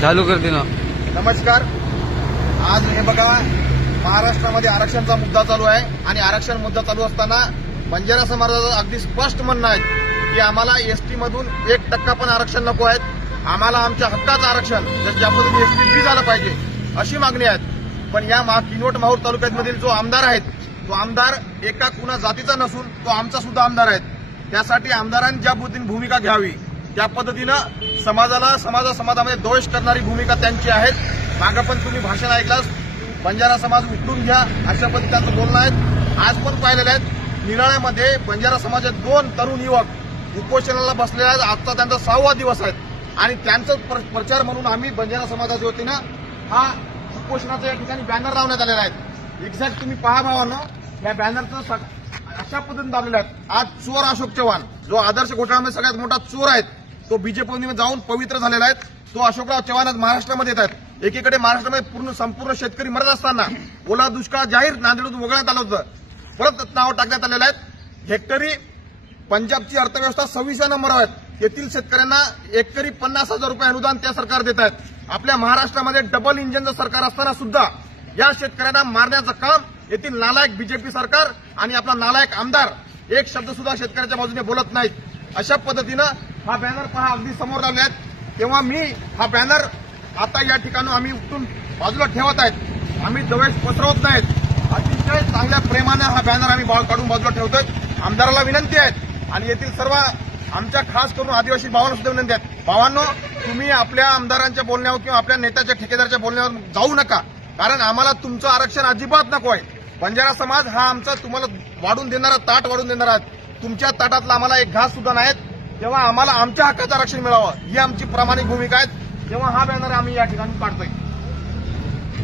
चालू करते ना। नमस्कार। आज हे बघा, महाराष्ट्रामध्ये आरक्षणाचा मुद्दा चालू आहे आणि आरक्षण मुद्दा चालू असताना बंजारा समाजाचं अगदी स्पष्ट म्हणणं आहे की आम्हाला एसटी मधून 1% पण आरक्षण नको आहे। आम्हाला आमच्या हक्काचं आरक्षण ज्या पद्धतीने एसटी फ्री झालं पाहिजे अशी मागणी आहे। पण या किनवट माहूर तालुक्यामधील जो आमदार आहेत तो आमदार एका कुणा जातीचा नसून तो आमचा सुद्धा आमदार आहे। त्यासाठी आमदारांनी ज्या पद्धतीने भूमिका घ्यावी त्या पद्धतीनं समाजामध्ये द्वेष करणारी भूमिका त्यांची आहे। मागं पण तुम्ही भाषण ऐकलास, बंजारा समाज उठून घ्या अशा पद्धतीने त्यांचं बोलणं आहे। आज पण पाहिलेलं आहे, निराळ्यामध्ये बंजारा समाजाचे 2 तरुण युवक उपोषणाला बसलेले आहेत। आजचा त्यांचा 6वा दिवस आहे आणि त्यांचा प्रचार म्हणून आम्ही बंजारा समाजाच्या वतीनं हा उपोषणाचा या ठिकाणी बॅनर लावण्यात आलेला आहे। एक्झॅक्ट तुम्ही पहा भावांनो, या बॅनरचं अशा पद्धतीने दाबलेलं आहे। आज चोर अशोक चव्हाण जो आदर्श घोटाळ्यामध्ये सगळ्यात मोठा चोर आहे तो बीजेपीमध्ये जाऊन पवित्र झालेला आहे। तो अशोकराव चव्हाण आज महाराष्ट्रामध्ये येत आहेत। एकीकडे महाराष्ट्रामध्ये संपूर्ण शेतकरी मरत असताना ओला दुष्काळ जाहीर नांदेडून वगळण्यात आलं होतं, परत नाव टाकण्यात आलेलं आहे। हेक्टरी पंजाबची अर्थव्यवस्था 26व्या नंबरवर आहे। येथील शेतकऱ्यांना एकरी 50,000 रुपये अनुदान त्या सरकार देत आहेत। आपल्या महाराष्ट्रामध्ये डबल इंजिनचं सरकार असताना सुद्धा या शेतकऱ्यांना मारण्याचं काम येथील नालायक बीजेपी सरकार आणि आपला नालायक आमदार एक शब्द सुद्धा शेतकऱ्याच्या बाजूने बोलत नाहीत। अशा पद्धतीनं हा बॅनर पहा अगदी समोर लावले आहेत। तेव्हा मी हा बॅनर आता या ठिकाणी आम्ही उठून बाजूला ठेवत आहेत। आम्ही द्वेष पसरवत नाहीत। अतिशय चांगल्या प्रेमाने हा बॅनर आम्ही काढून बाजूला ठेवतोय। आमदाराला विनंती आहे आणि येथील सर्व आमच्या खास करून आदिवासी भावांना सुद्धा विनंती आहे, भावांनो तुम्ही आपल्या आमदारांच्या बोलण्यावर किंवा आपल्या नेत्याच्या ठेकेदारच्या बोलण्यावर जाऊ नका, कारण आम्हाला तुमचं आरक्षण अजिबात नको आहे। बंजारा समाज हा आमचा तुम्हाला वाढून देणारा ताट वाढून देणार आहे। तुमच्या ताटातला आम्हाला एक घास सुद्धा नाही, तेव्हा आम्हाला आमच्या हक्काचं आरक्षण मिळावं ही आमची प्रामाणिक भूमिका आहे। तेव्हा हा बॅनर आम्ही या ठिकाणी काढतोय।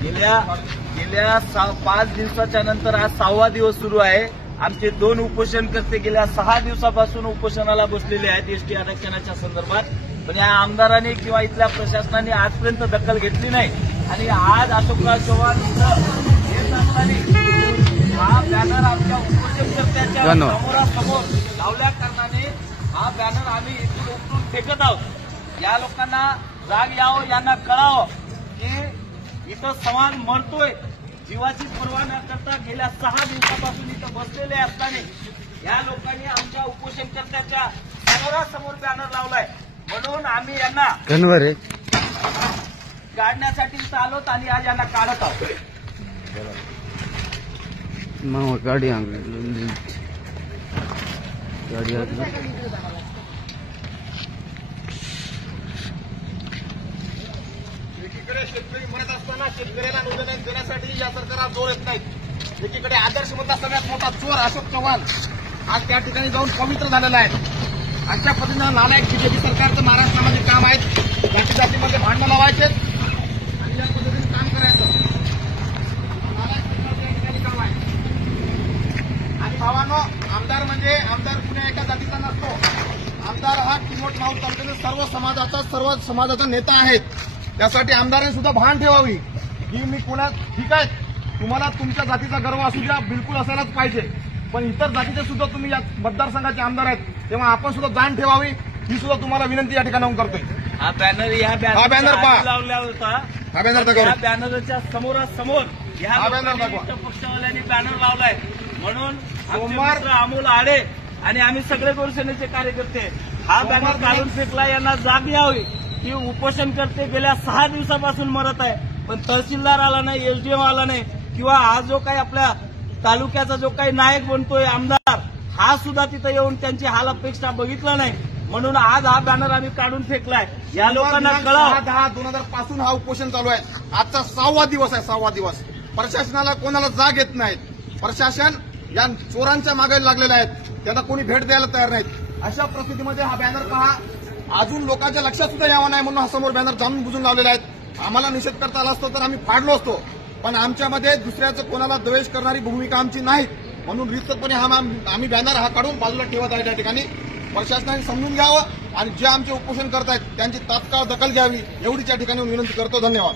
गेल्या 5 दिवसाच्या नंतर आज 6वा दिवस सुरू आहे। आमचे 2 उपोषणकर्ते गेल्या 6 दिवसापासून उपोषणाला बसलेले आहेत एसटी आरक्षणाच्या संदर्भात, पण या आमदारांनी किंवा इथल्या प्रशासनाने आजपर्यंत दखल घेतली नाही आणि आज अशोकराव चव्हाण येत असताना हा बॅनर आमच्या उपोषणकर्त्याच्या समोरासमोर लावल्या कारणाने हा बॅनर आम्ही इथून उपटून फेकत आहोत। या लोकांना जाग यावं, यांना कळावं की इथं समाज मरतोय, जीवाची पर्वा न करता गेल्या 6 दिवसापासून इथं बसलेले असताना या लोकांनी आमच्या उपोषणकर्त्याच्या समोरासमोर बॅनर लावलाय, म्हणून आम्ही यांना काढण्यासाठी इथं आलोत आणि आज यांना काढत आहोत। गाडी एकीकडे शेतकरी मरत असताना शेतकऱ्याला अनुदान देण्यासाठी या सरकारला जोर येत नाहीत। एकीकडे आदर्श मधला सगळ्यात मोठा चोर अशोक चव्हाण आज त्या ठिकाणी जाऊन पवित्र झालेला आहे। अशा पद्धतीनं नालायक बीजेपी सरकारचं महाराष्ट्रामध्ये काम आहे, जाती जातीमध्ये भांडणं लावायचे आणि या पद्धतीने काम करायचं। नालायक सरकारचं या ठिकाणी काम आहे। आणि भावांनो, आमदार म्हणजे आमदार कुण्या एका जातीचा नसतो। आमदार हा किनवट माहूर तालुक्यातील सर्व समाजाचा नेता आहे। त्यासाठी आमदारांनी सुद्धा भान ठेवावी की मी ठीक आहे, तुम्हाला तुमच्या जातीचा गर्व असू द्या, बिलकुल असायलाच पाहिजे, पण इतर जातीचे सुद्धा तुम्ही या मतदारसंघाचे आमदार आहेत, तेव्हा आपण सुद्धा जाण ठेवावी ही सुद्धा तुम्हाला विनंती या ठिकाणी करतोय। हा बॅनर लावला होता, हा बॅनर या बॅनरच्या समोरासमोर या पक्षवाल्यांनी बॅनर लावलाय, म्हणून सोमवार अमोल आडे आणि आम्ही सगळे गोरसेनेचे कार्यकर्ते हा बॅनर काढून फेकला। यांना जाग यावी की उपोषण करते गेल्या 6 दिवसापासून मरत आहे, पण तहसीलदार आला नाही, एसडीएम आला नाही, किंवा हा जो काही आपल्या तालुक्याचा जो काही नायक बनतोय आमदार हा सुद्धा तिथे येऊन त्यांची हाल अपेक्षा बघितला नाही, म्हणून आज हा बॅनर आम्ही काढून फेकलाय। या लोकांना कळावं। 6/10/2005 पासून हा उपोषण चालू आहे। आजचा 6वा दिवस आहे। 6वा दिवस प्रशासनाला कोणाला जाग येत नाहीत। प्रशासन या चोरांच्या मागे लागलेलं आहे, त्यांना कोणी भेट द्यायला तयार नाहीत। अशा परिस्थितीमध्ये हा बॅनर पहा अजून लोकांच्या लक्षात सुद्धा यावं नाही म्हणून हा समोर बॅनर जाणून बुजून लावलेला आहे। आम्हाला निषेध करता आला असतो तर आम्ही फाडलो असतो, पण आमच्यामध्ये दुसऱ्याचं कोणाला द्वेष करणारी भूमिका आमची नाही, म्हणून रितसरपणे आम्ही बॅनर हा काढून बाजूला ठेवत आहे। त्या ठिकाणी प्रशासनाने समजून घ्यावं आणि जे आमचे उपोषण करतायत त्यांची तात्काळ दखल घ्यावी एवढीच या ठिकाणी विनंती करतो। धन्यवाद।